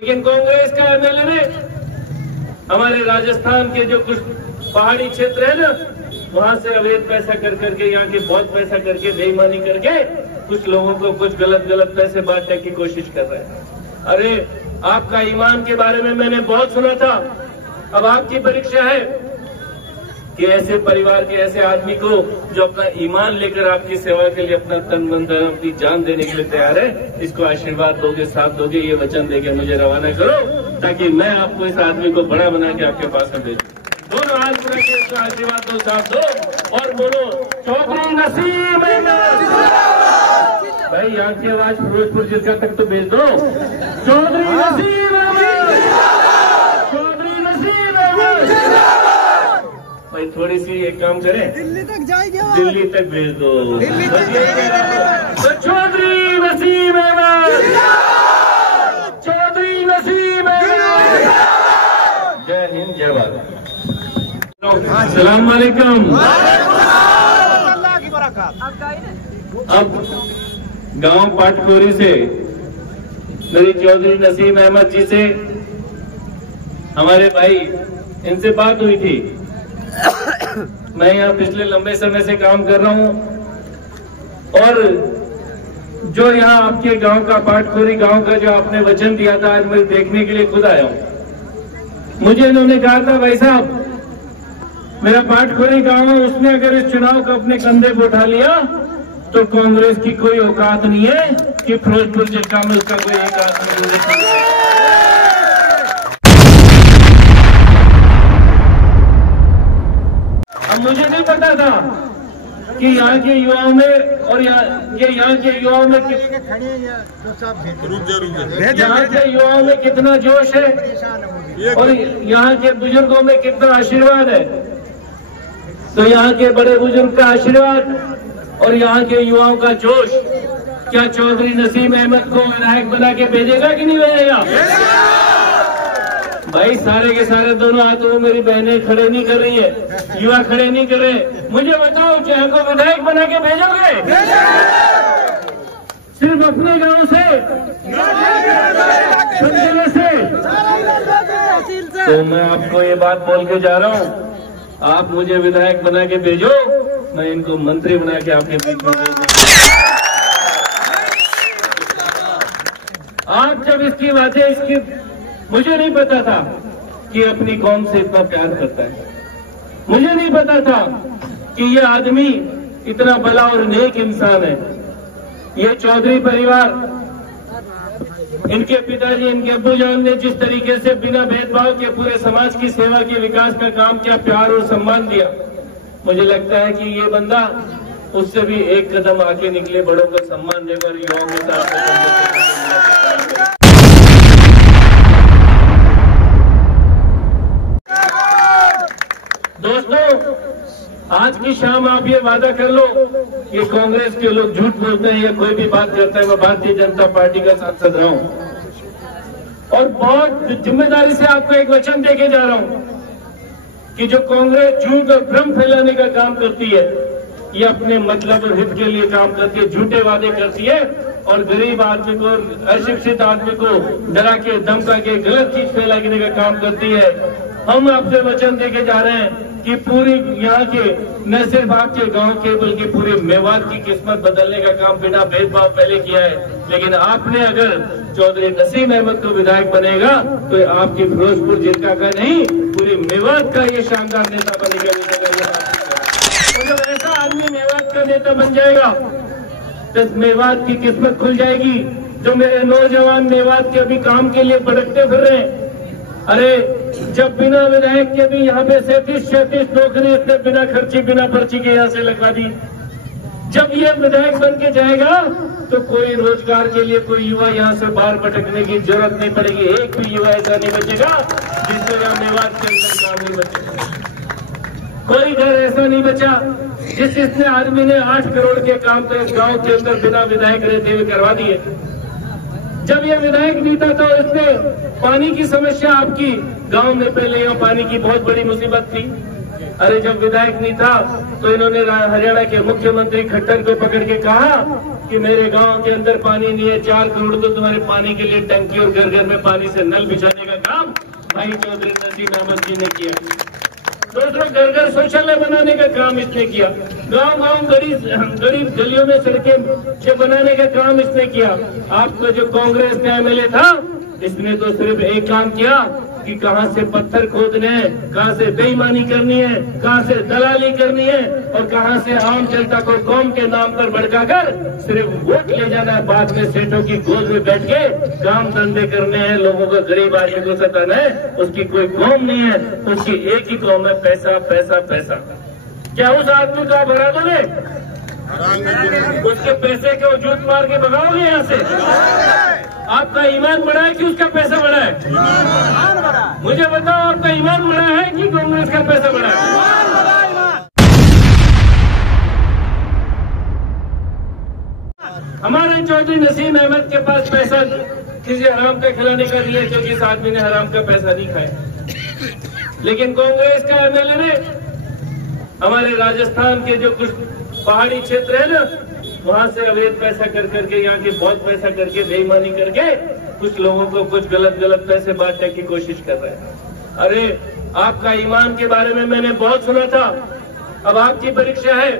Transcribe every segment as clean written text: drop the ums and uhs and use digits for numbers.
लेकिन कांग्रेस का एमएलए ने हमारे राजस्थान के जो कुछ पहाड़ी क्षेत्र है ना, वहां से अवैध पैसा कर करके, यहाँ के बहुत पैसा करके, बेईमानी करके कुछ लोगों को कुछ गलत पैसे बांटने की कोशिश कर रहे हैं। अरे आपका ईमान के बारे में मैंने बहुत सुना था। अब आपकी परीक्षा है कि ऐसे परिवार के ऐसे आदमी को जो अपना ईमान लेकर आपकी सेवा के लिए अपना तन मन धन अपनी जान देने के लिए तैयार है, इसको आशीर्वाद दोगे, साथ दोगे, ये वचन देके मुझे रवाना करो ताकि मैं आपको इस आदमी को बड़ा बना के आपके पास में भेजूं। दोनों हाथ पूरा के इसको आशीर्वाद दो, साथ दो और बोलो चौधरी नसीम अहमद। भाई यहाँ की आवाज फिरोजपुर जिला तक तो भेज दो। चौधरी नसीम अहमद, चौधरी नसीम अहमद। भाई थोड़ी सी एक काम करें, दिल्ली तक जाएगी, दिल्ली तक भेज दो। तो चौधरी नसीम अहमद, चौधरी नसीम अहमद। जय हिंद, जय भारत। अस्सलाम वालेकुम। अब गांव पाटकोरी से मेरी चौधरी नसीम अहमद जी से हमारे भाई, इनसे बात हुई थी। मैं यहाँ पिछले लंबे समय से काम कर रहा हूँ और जो यहाँ आपके गांव का, पाटकोरी गांव का जो आपने वचन दिया था, आज मैं देखने के लिए खुद आया हूँ। मुझे इन्होंने कहा था भाई साहब, मेरा पाटकोरी गांव है, उसने अगर इस चुनाव को अपने कंधे पर उठा लिया तो कांग्रेस की कोई औकात नहीं है कि फिरोजपुर जिला में उसका कोई एक आदमी नहीं है। अब मुझे नहीं पता था कि यहाँ के युवाओं में और यहाँ के युवाओं में यहाँ के युवाओं में कितना जोश है और यहाँ के बुजुर्गों में कितना आशीर्वाद है। तो यहाँ के बड़े बुजुर्ग का आशीर्वाद और यहाँ के युवाओं का जोश क्या चौधरी नसीम अहमद को विधायक बना के भेजेगा कि नहीं भेजेगा? भाई सारे के सारे दोनों हाथों, मेरी बहनें खड़े नहीं कर रही है, युवा खड़े नहीं कर रहे। मुझे बताओ, चाहे को विधायक बना के भेजोगे? सिर्फ अपने गांव से, तो मैं आपको ये बात बोल के जा रहा हूँ, आप मुझे विधायक बना के भेजो, मैं इनको मंत्री बना के आपके बीच में भेज दूंगा। आज जब इसकी बातें, इसकी मुझे नहीं पता था कि अपनी कौम से इतना प्यार करता है। मुझे नहीं पता था कि ये आदमी इतना भला और नेक इंसान है। ये चौधरी परिवार, इनके पिताजी, इनके अब्बूजान ने जिस तरीके से बिना भेदभाव के पूरे समाज की सेवा के विकास का काम किया, प्यार और सम्मान दिया, मुझे लगता है कि ये बंदा उससे भी एक कदम आगे निकले, बड़ों को सम्मान देकर युवाओं के साथ। दोस्तों, आज की शाम आप ये वादा कर लो, ये कांग्रेस के लोग झूठ बोलते हैं या कोई भी बात करता है, मैं भारतीय जनता पार्टी का सांसद रहा हूं और बहुत जिम्मेदारी से आपको एक वचन देके जा रहा हूं कि जो कांग्रेस झूठ और भ्रम फैलाने का काम करती है, ये अपने मतलब और हित के लिए काम करती है, झूठे वादे करती है और गरीब आदमी को, अशिक्षित आदमी को डरा के, धमका के गलत चीज फैलाने का काम करती है। हम आपसे वचन देके जा रहे हैं कि पूरी यहाँ के, न सिर्फ आपके गांव के बल्कि पूरे मेवात की किस्मत बदलने का काम बिना भेदभाव पहले किया है। लेकिन आपने अगर चौधरी नसीम अहमद को विधायक बनेगा तो आपकी फिरोजपुर जिला का नहीं, पूरे मेवात का ये शानदार नेता बनेगा। तो जब ऐसा आदमी मेवात का नेता बन जाएगा तो मेवात की किस्मत खुल जाएगी। जो मेरे नौजवान मेवात के अभी काम के लिए भटकते फिर रहे हैं, अरे जब बिना विधायक के भी यहाँ पे 37 नौकरी इसने बिना खर्ची, बिना पर्ची के यहाँ से लगवा दी। जब ये विधायक बन के जाएगा तो कोई रोजगार के लिए कोई युवा यहाँ से बाहर भटकने की जरूरत नहीं पड़ेगी। एक भी युवा ऐसा नहीं बचेगा जिससे यहाँ मेवात के अंदर काम नहीं बचेगा। कोई घर ऐसा नहीं बचा जिसने आदमी ने 8 करोड़ के काम तो इस गांव के अंदर बिना विधायक रहते हुए करवा दिए। जब ये विधायक जीता तो इसने पानी की समस्या, आपकी गांव में पहले यहाँ पानी की बहुत बड़ी मुसीबत थी, अरे जब विधायक नहीं था तो इन्होंने हरियाणा के मुख्यमंत्री खट्टर को पकड़ के कहा कि मेरे गांव के अंदर पानी नहीं है, 4 करोड़ तो तुम्हारे पानी के लिए टंकी और घर घर में पानी से नल बिछाने का काम भाई चौधरी नसीम अहमद जी ने किया। दूसरों घर घर शौचालय बनाने का काम इसने किया। गांव गांव गरीब गलियों में सड़कें बनाने का काम इसने किया। आपका जो कांग्रेस का एमएलए था इसने तो सिर्फ एक काम किया कि कहां से पत्थर खोदने हैं, कहां से बेईमानी करनी है, कहां से दलाली करनी है और कहां से आम जनता को कौम के नाम पर भड़काकर सिर्फ वोट ले जाना है। बाद में सेठों की गोद में बैठ के काम धंधे करने हैं, लोगों को गरीब आदमी को सताना है। उसकी कोई कौम नहीं है, उसकी एक ही कौम है, पैसा पैसा पैसा। क्या उस आदमी को आप हरा दोगे? उसके पैसे को जूत मार के भगाओगे यहाँ से? आपका ईमान बढ़ा है कि उसका पैसा बढ़ा है? मुझे बताओ, आपका ईमान बढ़ा है कि कांग्रेस का पैसा बढ़ा है? हमारे चौधरी नसीम अहमद के पास पैसा किसी हराम का खिलाने का नहीं है, क्योंकि इस आदमी ने हराम का पैसा नहीं खाया। लेकिन कांग्रेस का एमएलए ने हमारे राजस्थान के जो कुछ पहाड़ी क्षेत्र है ना, वहां से अवैध पैसा कर करके, यहाँ के बहुत पैसा करके, बेईमानी करके कुछ लोगों को कुछ गलत पैसे बांटने की कोशिश कर रहे हैं। अरे आपका ईमान के बारे में मैंने बहुत सुना था। अब आपकी परीक्षा है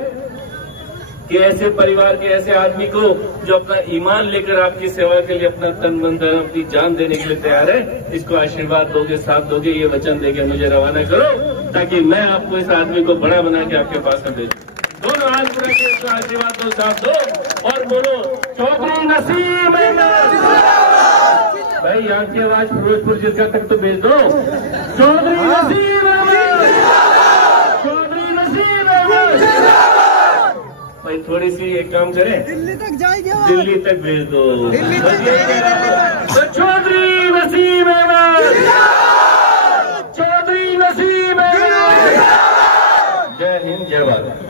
कि ऐसे परिवार के ऐसे आदमी को जो अपना ईमान लेकर आपकी सेवा के लिए अपना तन मन धन अपनी जान देने के लिए तैयार है, इसको आशीर्वाद दोगे, साथ दोगे, ये वचन देके मुझे रवाना करो ताकि मैं आपको इस आदमी को बड़ा बना के आपके पास में भेजूं। दोनों हाथ पूरा के इसको आशीर्वाद दो, साथ दो और बोलो चौधरी नसीम अहमद। भाई यहाँ की आवाज फिरोजपुर जिला तक तो भेज दो। चौधरी नसीम अहमद, चौधरी नसीम अहमद। भाई थोड़ी सी एक काम करें, दिल्ली तक जाएगी, दिल्ली तक भेज दो। तो चौधरी नसीम अहमद, चौधरी नसीम अहमद। जय हिंद, जय भारत।